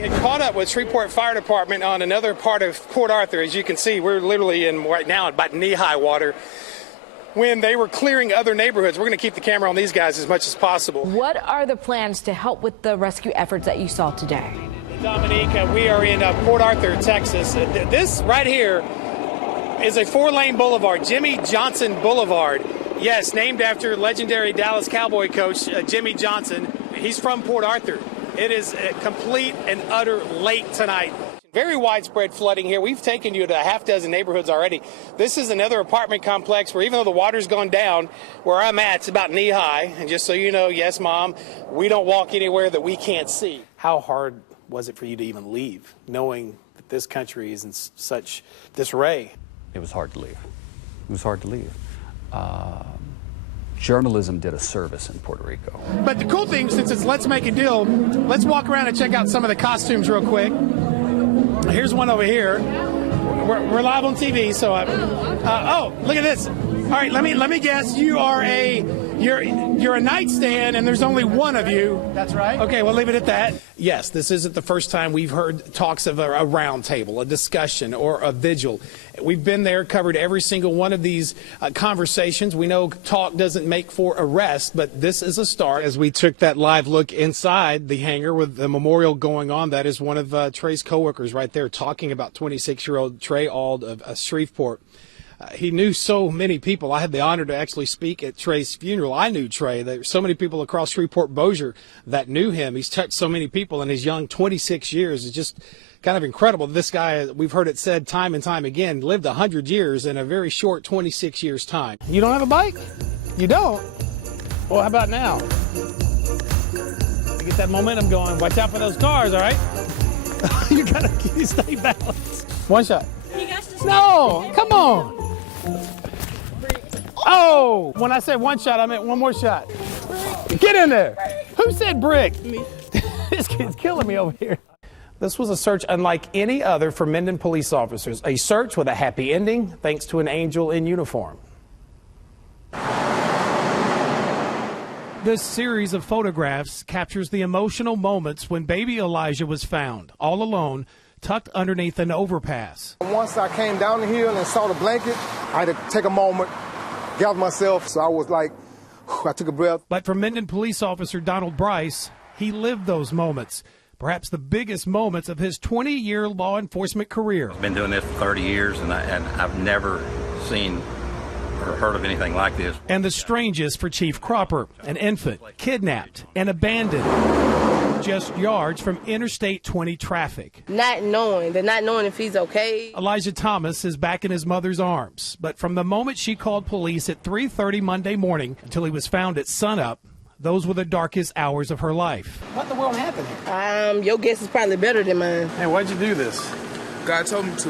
We had caught up with Shreveport Fire Department on another part of Port Arthur. As you can see, we're literally in right now about knee-high water. When they were clearing other neighborhoods, we're going to keep the camera on these guys as much as possible. What are the plans to help with the rescue efforts that you saw today? Dominique, we are in Port Arthur, Texas. This right here is a 4-lane boulevard, Jimmy Johnson Boulevard. Yes, named after legendary Dallas Cowboy coach Jimmy Johnson. He's from Port Arthur. It is a complete and utter lake tonight. Very widespread flooding here. We've taken you to a half dozen neighborhoods already. This is another apartment complex where even though the water's gone down, where I'm at, it's about knee high. And just so you know, yes, Mom, we don't walk anywhere that we can't see. How hard was it for you to even leave, knowing that this country is in such disarray? It was hard to leave. It was hard to leave. Journalism did a service in Puerto Rico. But the cool thing, since it's Let's Make a Deal, let's walk around and check out some of the costumes real quick. Here's one over here. We're live on TV, so oh, look at this. All right, let me guess. You're a nightstand, and there's only one of you. That's right. Okay, we'll leave it at that. Yes, this isn't the first time we've heard talks of a round table, a discussion, or a vigil. We've been there, covered every single one of these conversations. We know talk doesn't make for arrest, but this is a start. As we took that live look inside the hangar with the memorial going on, that is one of Trey's coworkers right there talking about 26-year-old Trey Auld of Shreveport. He knew so many people. I had the honor to actually speak at Trey's funeral. I knew Trey. There were so many people across Shreveport-Bossier that knew him. He's touched so many people in his young 26 years. It's just kind of incredible. This guy, we've heard it said time and time again, lived 100 years in a very short 26 years' time. You don't have a bike? You don't? Well, how about now? Get that momentum going. Watch out for those cars, all right? You stay balanced. One shot. No, come on. Oh, when I said one shot, I meant one more shot. Get in there. Who said brick? Me. This kid's killing me over here. This was a search unlike any other for Minden police officers. A search with a happy ending, thanks to an angel in uniform. This series of photographs captures the emotional moments when baby Elijah was found, all alone, tucked underneath an overpass. Once I came down the hill and saw the blanket, I had to take a moment, gather myself, so I was like, I took a breath. But for Minden police officer Donald Bryce, he lived those moments, perhaps the biggest moments of his 20-year law enforcement career. I've been doing this for 30 years, and I've never seen or heard of anything like this. And the strangest for Chief Cropper, an infant kidnapped and abandoned just yards from Interstate 20 traffic. Not knowing if he's okay. Elijah Thomas is back in his mother's arms, but from the moment she called police at 3:30 Monday morning until he was found at sunup, those were the darkest hours of her life. What in the world happened here? Your guess is probably better than mine. Hey, why'd you do this? God told me to.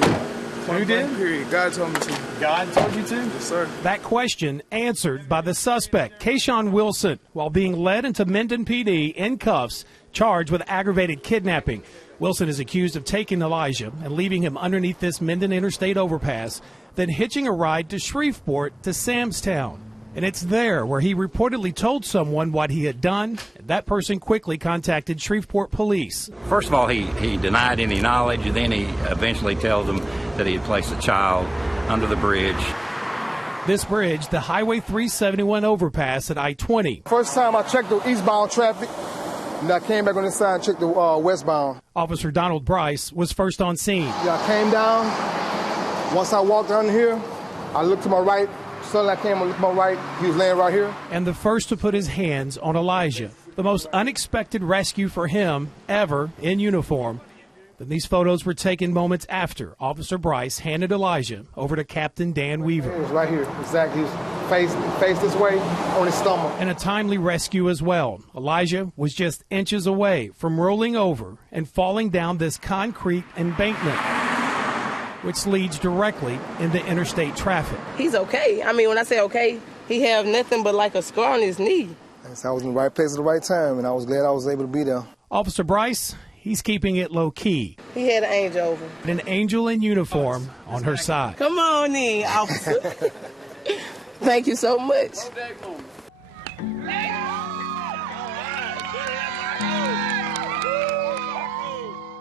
Who did? Period. God told me to. God told you to? Yes, sir. That question answered by the suspect, Kayshawn Wilson, while being led into Minden PD in cuffs, charged with aggravated kidnapping. Wilson is accused of taking Elijah and leaving him underneath this Minden Interstate overpass, then hitching a ride to Shreveport to Samstown. And it's there where he reportedly told someone what he had done, and that person quickly contacted Shreveport police. First of all, he denied any knowledge, and then he eventually tells them that he had placed a child under the bridge. This bridge, the Highway 371 overpass at I-20. First time I checked the eastbound traffic, and I came back on this side and checked the westbound. Officer Donald Bryce was first on scene. Yeah, I came down. Once I walked down here, I looked to my right. Suddenly I came and looked to my right. He was laying right here. And the first to put his hands on Elijah. The most unexpected rescue for him ever in uniform. Then these photos were taken moments after Officer Bryce handed Elijah over to Captain Dan Weaver. He was right here, exactly. He was face this way on his stomach. And a timely rescue as well. Elijah was just inches away from rolling over and falling down this concrete embankment, which leads directly into interstate traffic. He's okay. I mean, when I say okay, he have nothing but like a scar on his knee. So I was in the right place at the right time, and I was glad I was able to be there. Officer Bryce, he's keeping it low key. He had an angel over. An angel in uniform on her side. Come on in, officer. Thank you so much.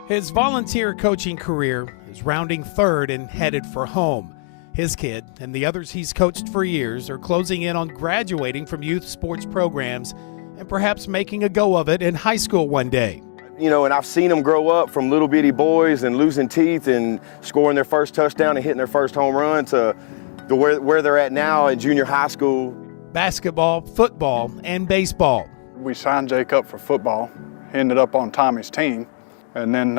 His volunteer coaching career is rounding third and headed for home. His kid and the others he's coached for years are closing in on graduating from youth sports programs and perhaps making a go of it in high school one day. You know, and I've seen them grow up from little bitty boys and losing teeth and scoring their first touchdown and hitting their first home run to where they're at now in junior high school. Basketball, football, and baseball. We signed Jake up for football. He ended up on Tommy's team. And then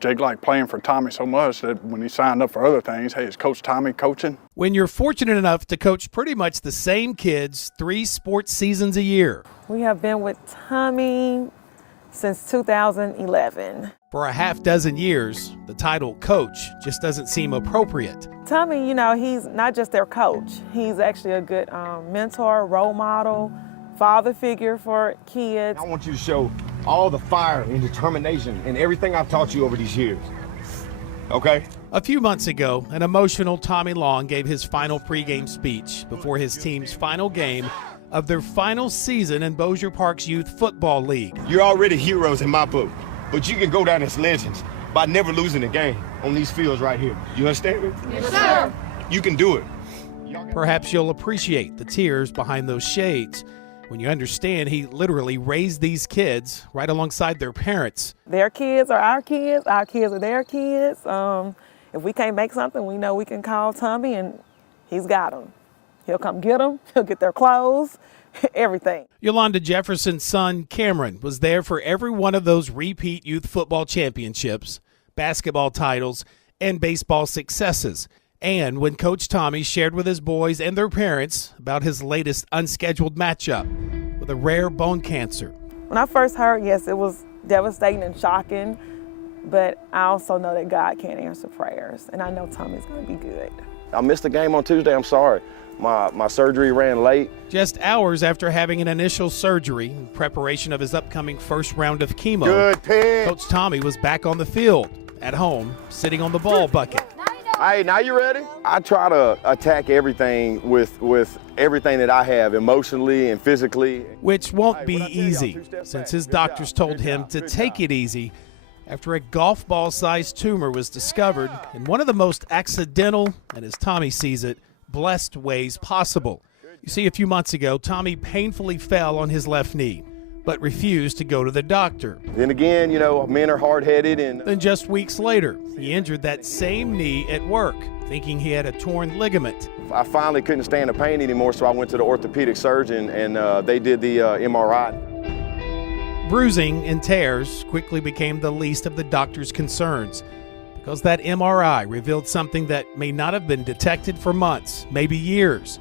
Jake liked playing for Tommy so much that when he signed up for other things, hey, is Coach Tommy coaching? When you're fortunate enough to coach pretty much the same kids 3 sports seasons a year. We have been with Tommy since 2011. For a half dozen years, the title coach just doesn't seem appropriate. Tommy, you know, he's not just their coach. He's actually a good mentor, role model, father figure for kids. I want you to show all the fire and determination and everything I've taught you over these years. Okay? A few months ago, an emotional Tommy Long gave his final pregame speech before his team's final game of their final season in Bossier Park's Youth Football League. You're already heroes in my book, but you can go down as legends by never losing a game on these fields right here. You understand me? Yes, sir. You can do it. Perhaps you'll appreciate the tears behind those shades when you understand he literally raised these kids right alongside their parents. Their kids are our kids are their kids. If we can't make something, we know we can call Tommy and he's got them. He'll come get them, he'll get their clothes, everything. Yolanda Jefferson's son, Cameron, was there for every one of those repeat youth football championships, basketball titles, and baseball successes. And when Coach Tommy shared with his boys and their parents about his latest unscheduled matchup with a rare bone cancer. When I first heard, yes, it was devastating and shocking, but I also know that God can answer prayers, and I know Tommy's going to be good. I missed the game on Tuesday, I'm sorry. My surgery ran late. Just hours after having an initial surgery in preparation of his upcoming first round of chemo, Good pitch. Coach Tommy was back on the field, at home, sitting on the ball bucket. Hey, now you ready? I try to attack everything with everything that I have, emotionally and physically. Which won't be easy, since his doctors told him to take it easy after a golf ball-sized tumor was discovered in one of the most accidental, and as Tommy sees it, blessed ways possible. You see, a few months ago, Tommy painfully fell on his left knee, but refused to go to the doctor. Then again, you know, men are hard-headed. And Then just weeks later, he injured that same knee at work, thinking he had a torn ligament. I finally couldn't stand the pain anymore, so I went to the orthopedic surgeon, and they did the MRI. Bruising and tears quickly became the least of the doctor's concerns, because that MRI revealed something that may not have been detected for months, maybe years.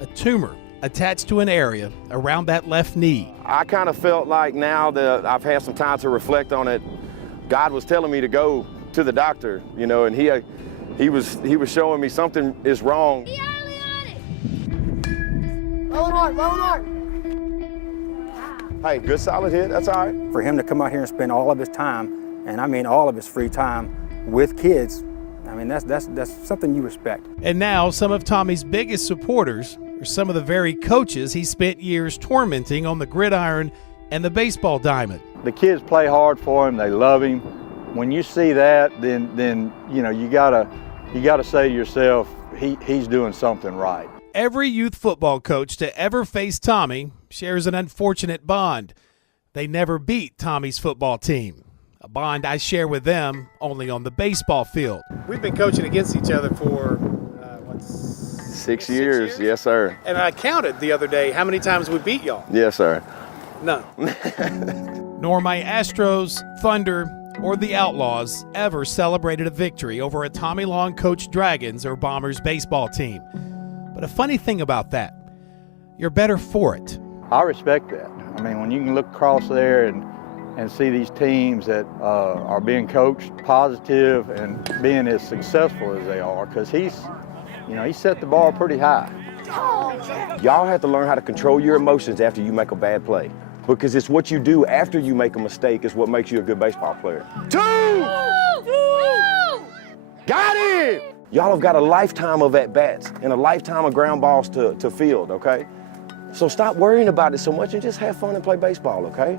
A tumor attached to an area around that left knee. I kind of felt like now that I've had some time to reflect on it, God was telling me to go to the doctor, you know, and he was showing me something is wrong. Rolling hard. Hey, good solid hit, that's all right. For him to come out here and spend all of his time, and I mean all of his free time, with kids, I mean, that's something you respect. And now some of Tommy's biggest supporters are some of the very coaches he spent years tormenting on the gridiron and the baseball diamond. The kids play hard for him, they love him. When you see that, then you know, you gotta say to yourself, he's doing something right. Every youth football coach to ever face Tommy shares an unfortunate bond. They never beat Tommy's football team. A bond I share with them only on the baseball field. We've been coaching against each other for, 6 years, yes, sir. And I counted the other day how many times we beat y'all. Yes, sir. None. Nor my Astros, Thunder, or the Outlaws ever celebrated a victory over a Tommy Long coached Dragons or Bombers baseball team. But a funny thing about that, you're better for it. I respect that. I mean, when you can look across there and see these teams that are being coached positive and being as successful as they are, because he set the bar pretty high. Y'all have to learn how to control your emotions after you make a bad play, because it's what you do after you make a mistake is what makes you a good baseball player. 2! Got it! Y'all have got a lifetime of at-bats and a lifetime of ground balls to field, okay? So stop worrying about it so much and just have fun and play baseball, okay?